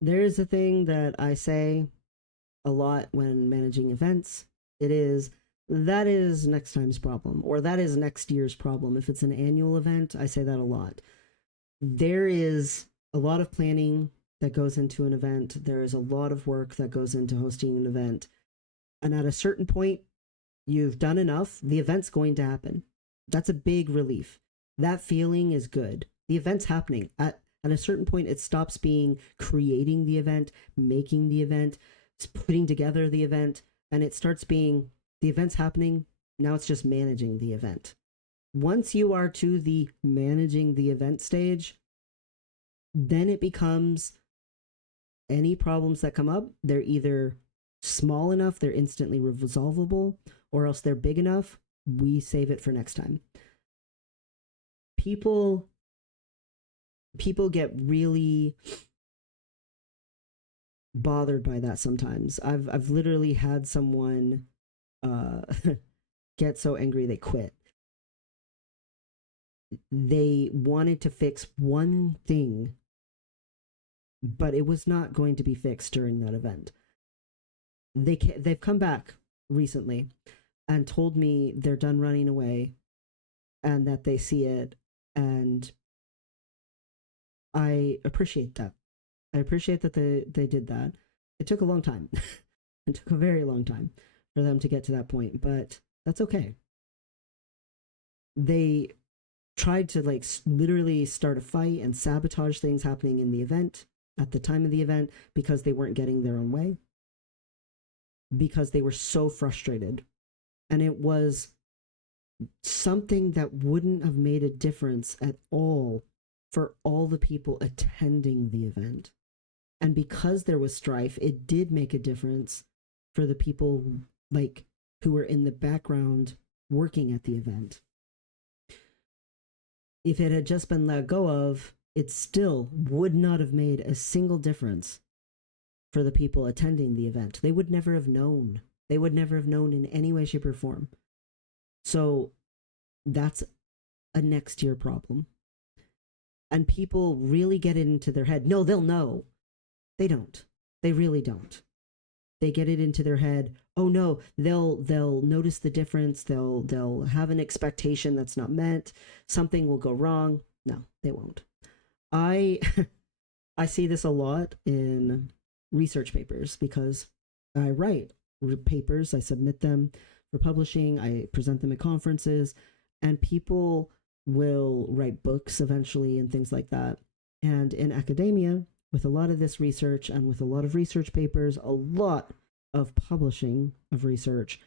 There is a thing that I say a lot when managing events. It is that is next time's problem, or that is next year's problem. If it's an annual event, I say that a lot. There is a lot of planning that goes into an event. There is a lot of work that goes into hosting an event. And at a certain point, you've done enough, the event's going to happen. That's a big relief. That feeling is good. The event's happening. At a certain point, it stops being creating the event, making the event, putting together the event, and it starts being the event's happening. Now it's just managing the event. Once you are to the managing the event stage, then it becomes any problems that come up, they're either small enough, they're instantly resolvable, or else they're big enough, we save it for next time. People people get really bothered by that sometimes. I've literally had someone uh get so angry they quit. They wanted to fix one thing, but it was not going to be fixed during that event. They've come back recently and told me they're done running away and that they see it, and I appreciate that. I appreciate that they did that. It took a long time. It took a very long time for them to get to that point, but that's okay. They tried to like literally start a fight and sabotage things happening in the event at the time of the event because they weren't getting their own way, because they were so frustrated. And it was something that wouldn't have made a difference at all for all the people attending the event. And because there was strife, it did make a difference for the people like who were in the background working at the event. If it had just been let go of, it still would not have made a single difference for the people attending the event. They would never have known. They would never have known in any way, shape, or form. So that's a next year problem. And people really get it into their head. No, they'll know. They don't. They really don't. They get it into their head. Oh no, they'll notice the difference. They'll have an expectation that's not met. Something will go wrong. No, they won't. I I see this a lot in research papers because I write papers, I submit them for publishing, I present them at conferences, and people will write books eventually and things like that. And in academia, with a lot of this research and with a lot of research papers, a lot of publishing of research,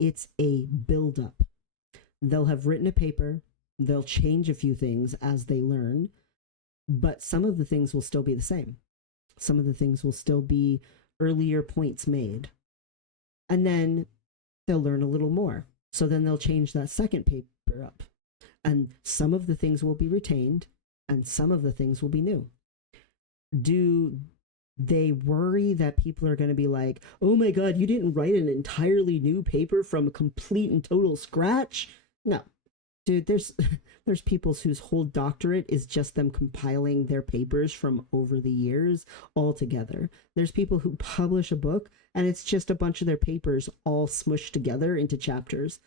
it's a buildup. They'll have written a paper, they'll change a few things as they learn, but some of the things will still be the same. Some of the things will still be earlier points made. And then they'll learn a little more. So then they'll change that second paper up. And some of the things will be retained and some of the things will be new. Do they worry that people are going to be like, oh my God, you didn't write an entirely new paper from a complete and total scratch? No. Dude, there's people whose whole doctorate is just them compiling their papers from over the years all together. There's people who publish a book and it's just a bunch of their papers all smushed together into chapters.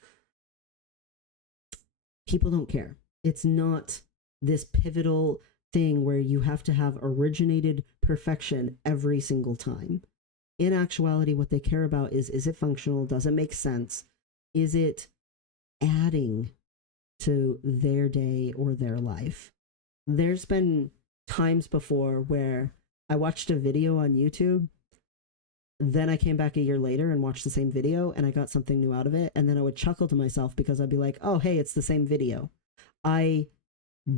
People don't care. It's not this pivotal thing where you have to have originated perfection every single time. In actuality, what they care about is it functional? Does it make sense? Is it adding to their day or their life? There's been times before where I watched a video on YouTube, then I came back a year later and watched the same video and I got something new out of it, and then I would chuckle to myself because I'd be like, "Oh, hey, it's the same video." I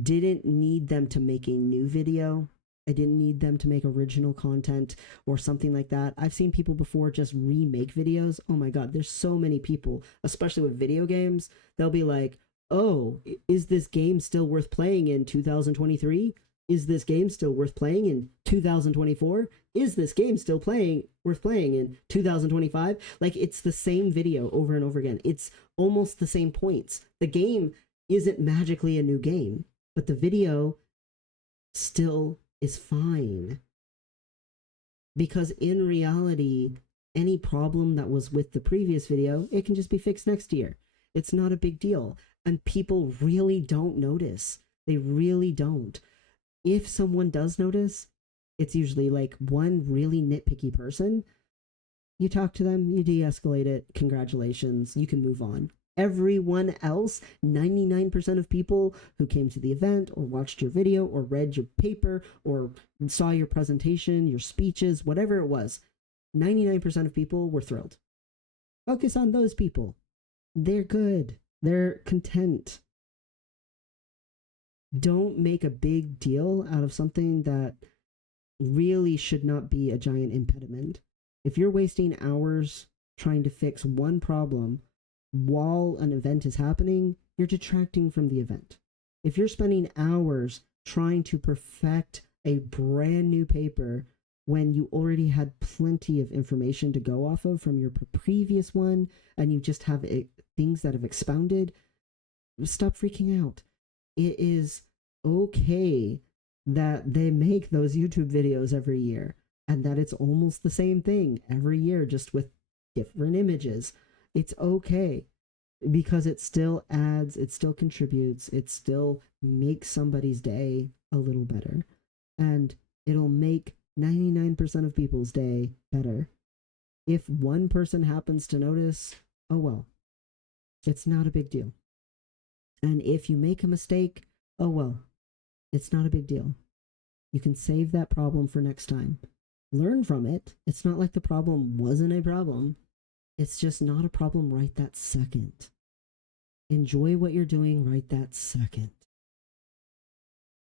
didn't need them to make a new video. I didn't need them to make original content or something like that. I've seen people before just remake videos. Oh my God, there's so many people, especially with video games. They'll be like, oh, is this game still worth playing in 2023? Is this game still worth playing in 2024? Is this game still playing worth playing in 2025? Like, it's the same video over and over again. It's almost the same points. The game isn't magically a new game, but the video still is fine. Because in reality, any problem that was with the previous video, it can just be fixed next year. It's not a big deal. And people really don't notice. They really don't. If someone does notice, it's usually like one really nitpicky person. You talk to them, you de-escalate it, congratulations, you can move on. Everyone else, 99% of people who came to the event or watched your video or read your paper or saw your presentation, your speeches, whatever it was, 99% of people were thrilled. Focus on those people. They're good. They're content. Don't make a big deal out of something that really should not be a giant impediment. If you're wasting hours trying to fix one problem while an event is happening, you're detracting from the event. If you're spending hours trying to perfect a brand new paper when you already had plenty of information to go off of from your previous one, and you just have things that have expounded, stop freaking out. It is okay that they make those YouTube videos every year, and that it's almost the same thing every year, just with different images. It's okay, because it still adds, it still contributes, it still makes somebody's day a little better. And it'll make 99% of people's day better. If one person happens to notice, oh well, it's not a big deal. And if you make a mistake, oh well, it's not a big deal. You can save that problem for next time. Learn from it. It's not like the problem wasn't a problem. It's just not a problem right that second. Enjoy what you're doing right that second.